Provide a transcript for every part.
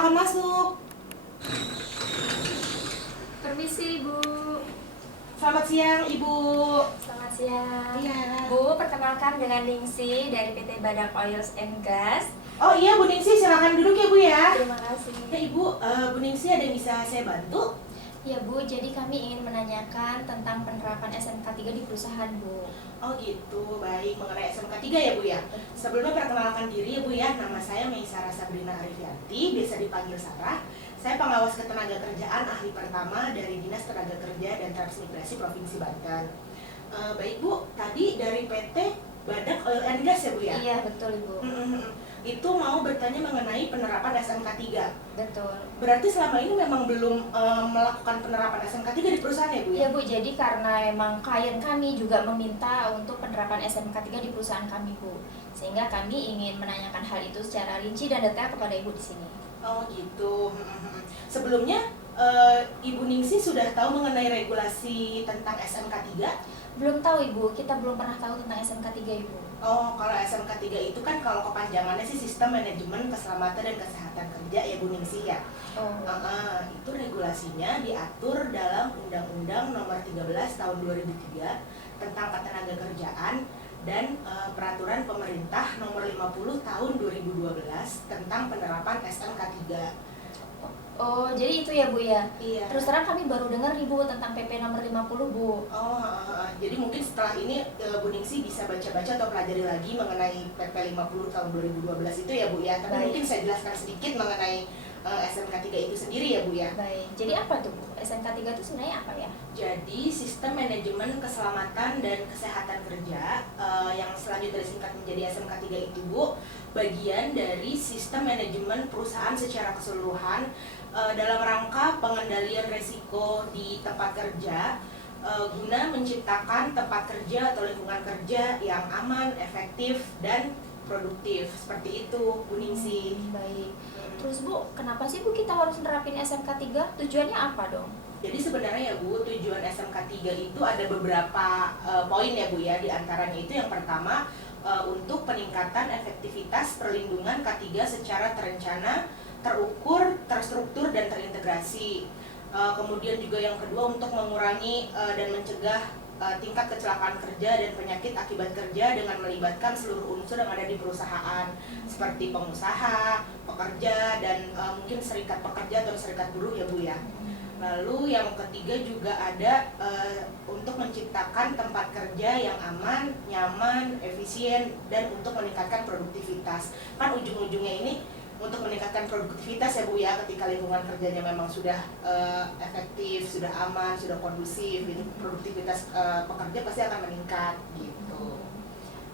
silakan masuk. Permisi, Bu. Selamat siang, Ibu. Selamat siang. Iya. Bu, perkenalkan dengan Ningsi dari PT Badak Oils and Gas. Oh iya, Bu Ningsi, silakan duduk ya, Bu ya. Terima kasih. Ya, Ibu, Bu Ningsi ada yang bisa saya bantu? Ya, Bu, jadi kami ingin menanyakan tentang penerapan SMK 3 di perusahaan, Bu. Oh gitu, baik. Mengenai SMK 3 ya, Bu ya. Sebelumnya perkenalkan diri ya, Bu ya. Nama saya Meisara Sabrina Arifianti, biasa dipanggil Sarah. Saya pengawas ketenagakerjaan ahli pertama dari Dinas Tenaga Kerja dan Transmigrasi Provinsi Banten. Baik Bu, tadi dari PT Badak Oil and Gas ya Bu ya? Iya, betul, Bu. Itu mau bertanya mengenai penerapan SMK 3. Betul. Berarti selama ini memang belum melakukan penerapan SMK 3 di perusahaan ya Bu ya? Ya, Bu, jadi karena memang klien kami juga meminta untuk penerapan SMK 3 di perusahaan kami, Bu. Sehingga kami ingin menanyakan hal itu secara rinci dan detail kepada Ibu di sini. Oh gitu. Sebelumnya Ibu Ningsi sudah tahu mengenai regulasi tentang SMK 3? Belum tahu, Ibu. Kita belum pernah tahu tentang SMK 3, Ibu. Oh, kalau SMK 3 itu kan kalau kepanjangannya sih Sistem Manajemen Keselamatan dan Kesehatan Kerja ya Bu Ningsi ya. Oh. Itu regulasinya diatur dalam Undang-Undang Nomor 13 Tahun 2003 tentang Ketenagakerjaan dan Peraturan Pemerintah Nomor 50 Tahun 2012 tentang penerapan SMK 3. Oh, jadi itu ya, Bu ya? Iya. Terus terang kami baru dengar nih, Bu, tentang PP nomor 50, Bu. Jadi mungkin setelah ini Bu Ningsi bisa baca-baca atau pelajari lagi mengenai PP 50 tahun 2012 itu ya Bu ya. Tapi Baik. mungkin saya jelaskan sedikit mengenai SMK 3 itu sendiri ya Bu ya. Baik. Jadi apa tuh, Bu? SMK 3 itu sebenarnya apa ya? Jadi Sistem Manajemen Keselamatan dan Kesehatan Kerja yang selanjutnya disingkat menjadi SMK 3 itu Bu, bagian dari sistem manajemen perusahaan secara keseluruhan dalam rangka pengendalian resiko di tempat kerja guna menciptakan tempat kerja atau lingkungan kerja yang aman, efektif, dan produktif. Seperti itu, Bu Ningsi. Baik. Terus, Bu, kenapa sih, Bu, kita harus nerapin SMK 3? Tujuannya apa dong? Jadi sebenarnya ya Bu, tujuan SMK 3 itu ada beberapa poin ya Bu ya. Di antaranya itu yang pertama untuk peningkatan efektivitas perlindungan K3 secara terencana, terukur, terstruktur, dan terintegrasi. Kemudian juga yang kedua untuk mengurangi dan mencegah tingkat kecelakaan kerja dan penyakit akibat kerja dengan melibatkan seluruh unsur yang ada di perusahaan seperti pengusaha, pekerja, dan mungkin serikat pekerja atau serikat buruh ya Bu ya. Lalu yang ketiga juga ada untuk menciptakan tempat kerja yang aman, nyaman, efisien, dan untuk meningkatkan produktivitas. Kan ujung-ujungnya ini untuk meningkatkan produktivitas ya Bu ya, ketika lingkungan kerjanya memang sudah efektif, sudah aman, sudah kondusif, gitu, produktivitas pekerja pasti akan meningkat gitu.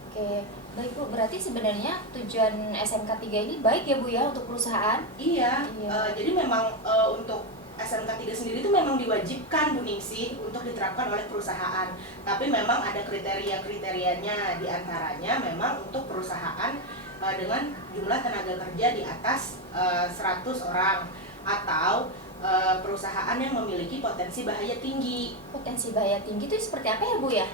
Oke, baik Bu. Berarti sebenarnya tujuan SMK 3 ini baik ya, Bu ya, untuk perusahaan? Iya. Iya. Jadi memang untuk SMK 3 sendiri itu memang diwajibkan Bu Ningsi untuk diterapkan oleh perusahaan. Tapi memang ada kriteria-kriterianya, diantaranya memang untuk perusahaan dengan jumlah tenaga kerja di atas 100 orang atau perusahaan yang memiliki potensi bahaya tinggi. Potensi bahaya tinggi itu seperti apa ya, Bu ya?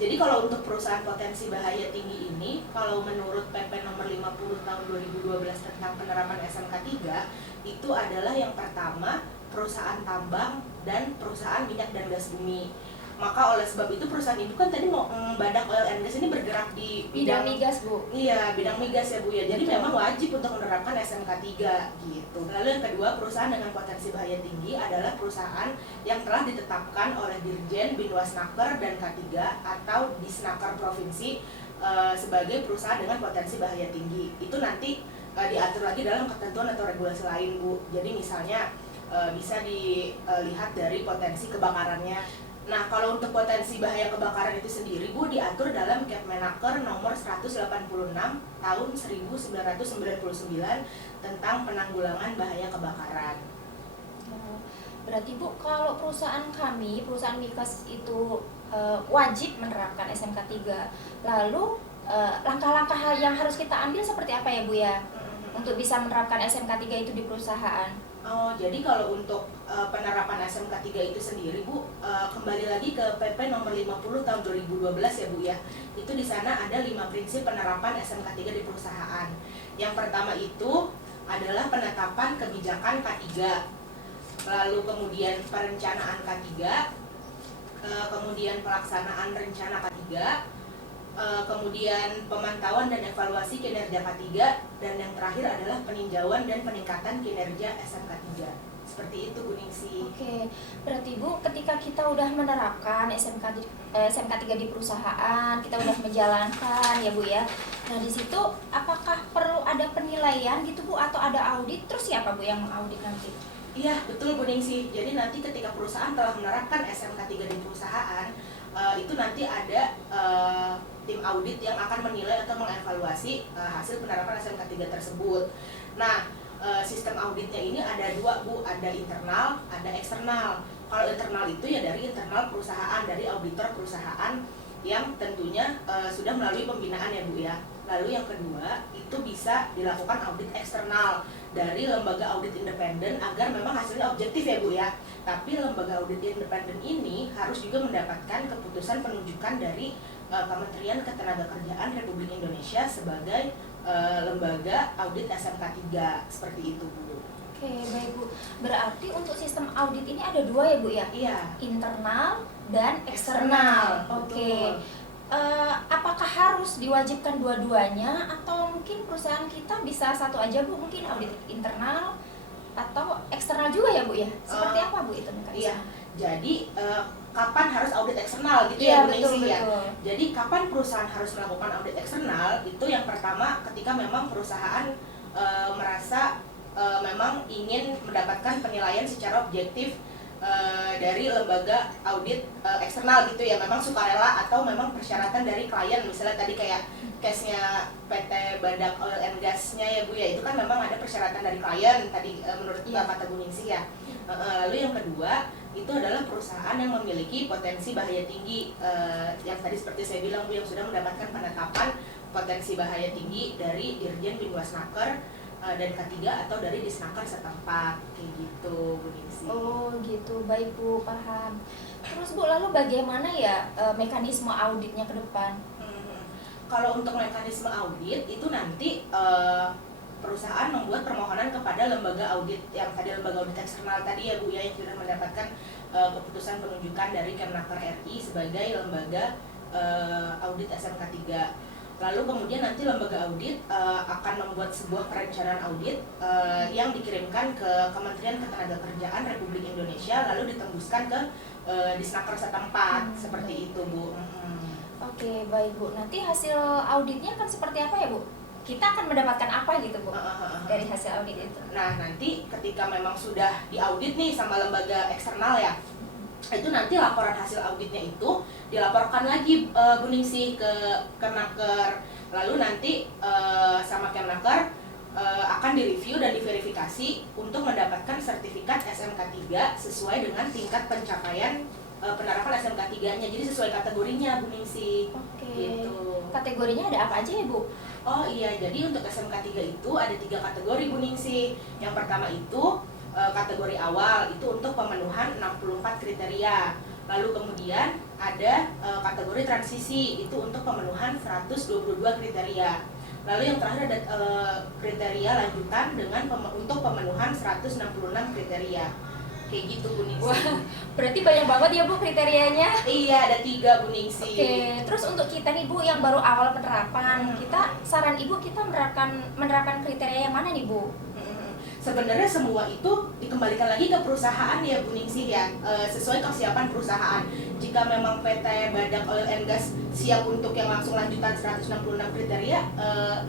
Jadi kalau untuk perusahaan potensi bahaya tinggi ini, kalau menurut PP nomor 50 tahun 2012 tentang penerapan SMK 3, itu adalah yang pertama perusahaan tambang dan perusahaan minyak dan gas bumi. Maka oleh sebab itu perusahaan itu kan tadi Badak Oil and Gas ini bergerak di Bidang migas, Bu. Iya, bidang migas ya Bu ya. Jadi memang wajib untuk menerapkan SMK 3 gitu. Lalu yang kedua, perusahaan dengan potensi bahaya tinggi adalah perusahaan yang telah ditetapkan oleh Dirjen Binwasnaker dan K3 atau Disnaker Provinsi sebagai perusahaan dengan potensi bahaya tinggi. Itu nanti diatur lagi dalam ketentuan atau regulasi lain Bu. Jadi misalnya bisa dilihat dari potensi kebakarannya. Nah, kalau untuk potensi bahaya kebakaran itu sendiri, Bu, diatur dalam Kepmenaker nomor 186 tahun 1999 tentang penanggulangan bahaya kebakaran. Berarti, Bu, kalau perusahaan kami, perusahaan migas itu wajib menerapkan SMK 3. Lalu langkah-langkah yang harus kita ambil seperti apa ya, Bu ya? Untuk bisa menerapkan SMK 3 itu di perusahaan. Oh, jadi kalau untuk penerapan SMK 3 itu sendiri Bu, kembali lagi ke PP nomor 50 tahun 2012 ya Bu ya. Itu di sana ada 5 prinsip penerapan SMK 3 di perusahaan. Yang pertama itu adalah penetapan kebijakan K3, lalu kemudian perencanaan K3, kemudian pelaksanaan rencana K3, kemudian pemantauan dan evaluasi kinerja K3, dan yang terakhir adalah peninjauan dan peningkatan kinerja SMK 3. Seperti itu Bu Ningsih. Oke, berarti Bu ketika kita udah menerapkan SMK 3 di perusahaan, kita udah menjalankan ya Bu ya. Nah di situ apakah perlu ada penilaian gitu Bu atau ada audit? Terus siapa Bu yang mengaudit nanti? Iya betul Bu Ningsih. Jadi nanti ketika perusahaan telah menerapkan SMK 3 di perusahaan, itu nanti ada tim audit yang akan menilai atau mengevaluasi hasil penerapan SMK 3 tersebut. Nah, sistem auditnya ini ada dua Bu, ada internal, ada eksternal. Kalau internal itu ya dari internal perusahaan, dari auditor perusahaan yang tentunya sudah melalui pembinaan ya Bu ya. Lalu yang kedua itu bisa dilakukan audit eksternal dari lembaga audit independen agar memang hasilnya objektif ya Bu ya. Tapi lembaga audit independen ini harus juga mendapatkan keputusan penunjukan dari Kementerian Ketenagakerjaan Republik Indonesia sebagai lembaga audit SMK 3, seperti itu Bu. Oke, baik Bu. Berarti untuk sistem audit ini ada dua ya Bu ya? Iya. Internal dan eksternal. Oke. Apakah harus diwajibkan dua-duanya atau mungkin perusahaan kita bisa satu aja Bu, mungkin audit internal atau eksternal juga ya Bu ya? Seperti apa Bu itu mekanisme? Iya. Jadi kapan harus audit eksternal gitu ya Bu Ningsih ya. Jadi kapan perusahaan harus melakukan audit eksternal? Itu yang pertama ketika memang perusahaan merasa memang ingin mendapatkan penilaian secara objektif dari lembaga audit eksternal gitu ya, memang sukarela atau memang persyaratan dari klien. Misalnya tadi kayak case-nya PT Badak Oil and Gas-nya ya Bu ya, itu kan memang ada persyaratan dari klien tadi menurut kata Bu Ningsih ya. Lalu yang kedua itu adalah perusahaan yang memiliki potensi bahaya tinggi, yang tadi seperti saya bilang Bu, yang sudah mendapatkan penetapan potensi bahaya tinggi dari Dirjen Binwasnaker dan K3 atau dari Disnaker setempat, kayak gitu Bu Ningsih. Oh gitu, baik Bu, paham. Terus Bu, lalu bagaimana ya mekanisme auditnya ke depan? Kalau untuk mekanisme audit itu nanti perusahaan membuat permohonan kepada lembaga audit yang tadi, lembaga audit eksternal tadi ya Bu ya, yang sudah mendapatkan keputusan penunjukan dari Kemnaker RI sebagai lembaga audit SMK 3. Lalu kemudian nanti lembaga audit akan membuat sebuah perencanaan audit yang dikirimkan ke Kementerian Ketenagakerjaan Republik Indonesia, lalu ditembuskan ke Disnaker setempat, seperti itu Bu. Oke, baik Bu. Nanti hasil auditnya kan seperti apa ya Bu? Kita akan mendapatkan apa gitu Bu dari hasil audit itu? Nah nanti ketika memang sudah diaudit nih sama lembaga eksternal ya, itu nanti laporan hasil auditnya itu dilaporkan lagi Bu Ningsih ke Kemnaker. Lalu nanti sama Kemnaker akan direview dan diverifikasi untuk mendapatkan sertifikat SMK 3 sesuai dengan tingkat pencapaian penerapan SMK 3-nya. Jadi sesuai kategorinya Bu Ningsih. Oke. Gitu. Kategorinya ada apa aja ya Bu? Oh iya, jadi untuk SMK 3 itu ada 3 kategori Bu Ningsih. Yang pertama itu kategori awal, itu untuk pemenuhan 64 kriteria. Lalu kemudian ada kategori transisi, itu untuk pemenuhan 122 kriteria. Lalu yang terakhir ada kriteria lanjutan dengan untuk pemenuhan 166 kriteria. Kayak gitu Bu Ningsih. Wah, berarti banyak banget ya Bu kriterianya? Iya, ada 3 Bu Ningsih. Oke, terus untuk kita nih Bu yang baru awal penerapan, kita saran Ibu kita menerapkan kriteria yang mana nih Bu? Sebenarnya semua itu dikembalikan lagi ke perusahaan ya Bu Ningsih ya, sesuai kesiapan perusahaan. Jika memang PT Badak Oil and Gas siap untuk yang langsung lanjutan 166 kriteria,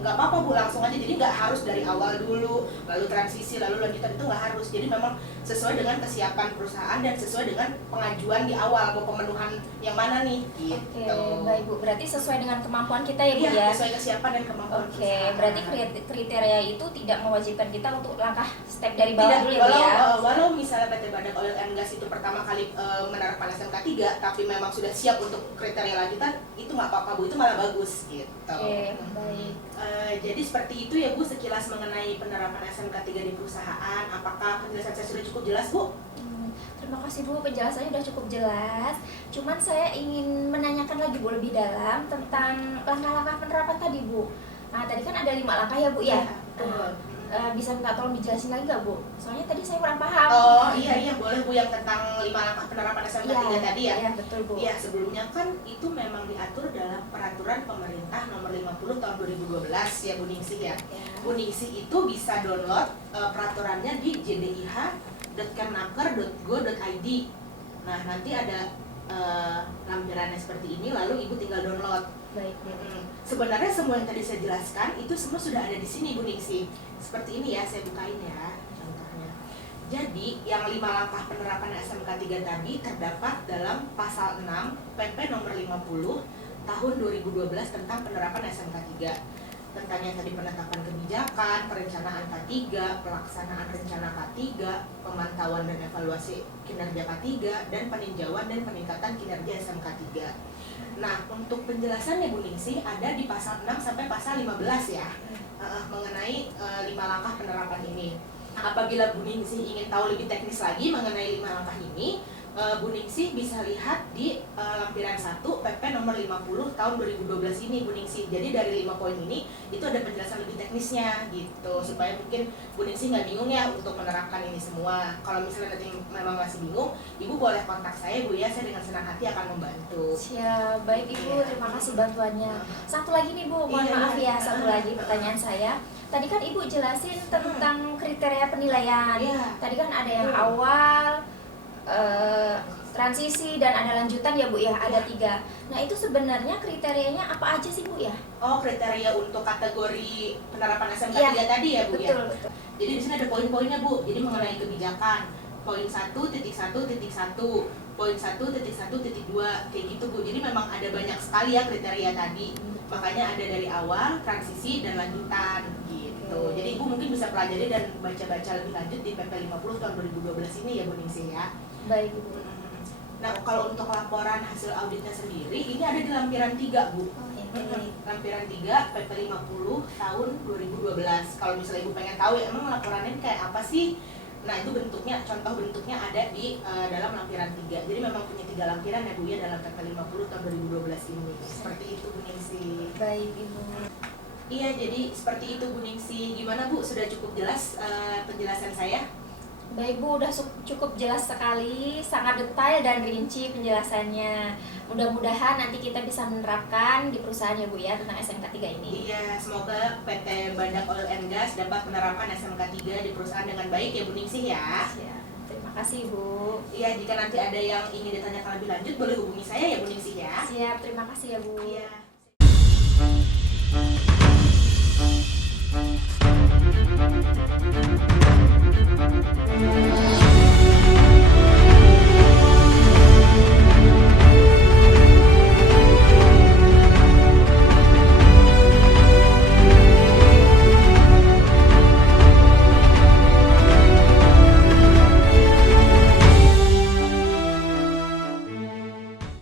nggak apa-apa Bu, langsung aja. Jadi nggak harus dari awal dulu, lalu transisi, lalu lanjutan, itu nggak harus. Jadi memang sesuai dengan kesiapan perusahaan dan sesuai dengan pengajuan di awal, mau pemenuhan yang mana nih gitu. Oke, baik Bu, berarti sesuai dengan kemampuan kita ya Bu Iya, ya? sesuai kesiapan dan kemampuan Oke, perusahaan. berarti kriteria itu tidak mewajibkan kita untuk langkah step dari bawah dulu ya Bu ya? Walau misalnya PT Badak Oil and Gas itu pertama kali menerapkan SMK 3, tapi memang sudah siap untuk kriteria lanjutan, itu nggak apa-apa Bu, itu malah bagus gitu. Oke, baik. Jadi seperti itu ya Bu, sekilas mengenai penerapan SMK 3 di perusahaan. Apakah penjelasan saya sudah cukup jelas Bu? Terima kasih Bu, penjelasannya sudah cukup jelas. Cuman saya ingin menanyakan lagi Bu lebih dalam tentang langkah-langkah penerapan tadi Bu. Nah tadi kan ada 5 langkah ya Bu ya? Betul. bisa minta tolong dijelasin lagi nggak Bu? Soalnya tadi saya kurang paham. Oh iya boleh Bu, yang tentang 5 langkah penerapan SMK 3 tadi ya. Iya betul Bu. Iya, sebelumnya kan itu memang diatur dalam peraturan pemerintah nomor 50 tahun 2012 ya Bu Ningsih ya. Bu Ningsih itu bisa download peraturannya di jdih.kemnaker.go.id. Nah nanti ada lampirannya seperti ini, lalu Ibu tinggal download. Baik. Sebenarnya semua yang tadi saya jelaskan itu semua sudah ada di sini Bu Ningsih. Seperti ini ya, saya bukain ya contohnya. Jadi yang 5 langkah penerapan SMK 3 tadi terdapat dalam pasal 6 PP nomor 50 tahun 2012 tentang penerapan SMK 3. Tentang yang tadi penetapan kebijakan, perencanaan K3, pelaksanaan rencana K3, pemantauan dan evaluasi kinerja K3, dan peninjauan dan peningkatan kinerja SMK 3. Nah, untuk penjelasannya Bu Ningsih ada di pasal 6 sampai pasal 15 ya, mengenai 5 langkah penerapan ini. Apabila Bu Ningsih ingin tahu lebih teknis lagi mengenai 5 langkah ini, Bu Ningsih bisa lihat di lampiran 1 PP nomor 50 tahun 2012 ini Bu Ningsih. Jadi dari 5 poin ini itu ada penjelasan lebih teknisnya gitu, supaya mungkin Bu Ningsih nggak bingung ya untuk menerapkan ini semua. Kalau misalnya nanti memang masih bingung, Ibu boleh kontak saya Bu ya, saya dengan senang hati akan membantu. Siap, baik Ibu, terima kasih bantuannya. Satu lagi nih Bu, mohon maaf ya, satu lagi pertanyaan saya. Tadi kan Ibu jelasin tentang kriteria penilaian. Tadi kan ada yang awal, transisi, dan ada lanjutan ya Bu ya, ada 3. Nah itu sebenarnya kriterianya apa aja sih Bu ya? Oh, kriteria untuk kategori penerapan SMK 3 tadi ya Bu betul, ya? Betul. Jadi di sini ada poin-poinnya Bu, jadi mengenai kebijakan, poin 1.1.1, poin 1.1.2, kayak gitu Bu. Jadi memang ada banyak sekali ya kriteria tadi, makanya ada dari awal, transisi, dan lanjutan gitu. Jadi Ibu mungkin bisa pelajari dan baca-baca lebih lanjut di PP 50 tahun 2012 ini ya Bu Ningsih ya. Baik Ibu. Nah kalau untuk laporan hasil auditnya sendiri, ini ada di lampiran 3 Bu. Lampiran 3 PP 50 tahun 2012. Kalau misalnya Ibu pengen tahu ya emang laporannya kayak apa sih, nah itu bentuknya, contoh bentuknya ada di dalam lampiran 3. Jadi memang punya 3 lampiran ya Bu ya dalam PP 50 tahun 2012 ini. Seperti itu Bu Ningsih. Baik Ibu. Iya, jadi seperti itu Bu Ningsih. Gimana Bu, sudah cukup jelas penjelasan saya? Baik Bu, udah cukup jelas sekali, sangat detail dan rinci penjelasannya. Mudah-mudahan nanti kita bisa menerapkan di perusahaan ya Bu ya tentang SMK 3 ini. Iya, semoga PT Badak Oil and Gas dapat menerapkan SMK 3 di perusahaan dengan baik ya Bu Ningsih ya. Ya, terima kasih Bu. Iya, jika nanti ada yang ingin ditanyakan lebih lanjut boleh hubungi saya ya Bu Ningsih ya. Siap, terima kasih ya Bu. Iya.